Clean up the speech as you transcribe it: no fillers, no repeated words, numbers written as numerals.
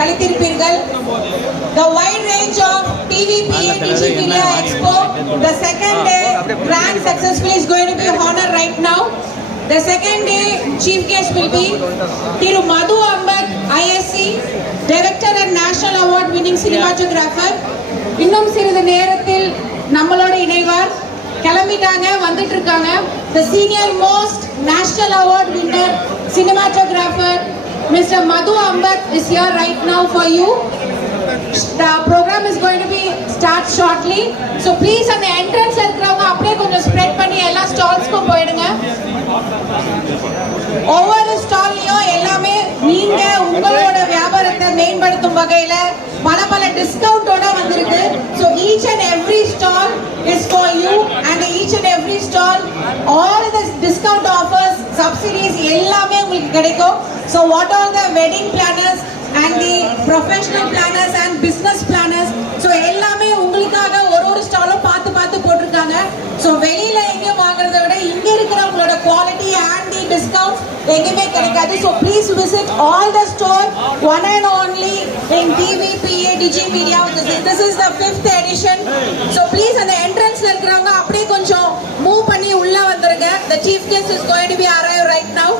கழித்திருப்பீர்கள். The wide range of TVPA Digimedia Expo, the second day grand successfully is going to be honored right now. The second day chief guest will be Thiru Madhu Ambat, ISC, director and national award winning cinematographer. இன்னும் சிறிது நேரத்தில் நம்மளோட இணைவார். கிளம்பிட்டாங்க, வந்துட்டு இருக்காங்க. The senior most national award winner cinematographer Mr. Madhu Ambat is here right now for you. The program is going to be start shortly. So please அந்த entrance இருக்கிறவங்க அப்படியே கொஞ்சம் ஸ்ப்ரெட் பண்ணி எல்லா ஸ்டால்ஸ்க்கும் போயிடுங்க. ஒவ்வொரு ஸ்டால்லையும் எல்லாமே நீங்க உங்களோட வியாபாரத்தை மேம்படுத்தும் வகையில பல டிஸ்கவுண்டோட வந்திருக்கு. So each and every stall is for you and each and every stall all the discount offers, subsidies எல்லாமே உங்களுக்கு கிடைக்கும். So what are the wedding planners and the professional planners and business planners, so எல்லாமே உங்களுக்காக ஒரு ஸ்டாலும் பார்த்து போட்டுருக்காங்க. So வெளியில எங்க வாங்குறதை விட இங்க இருக்கிறவங்களோட குவாலிட்டி and the discounts எங்கேயுமே கிடைக்காது. So please visit all the store, one and only in TVPA Digimedia. This is the 5th edition. So please அந்த entrance இருக்கிறவங்க அப்படியே கொஞ்சம் மூவ் பண்ணி உள்ள வந்துருங்க. The chief guest is going to be arrive right now.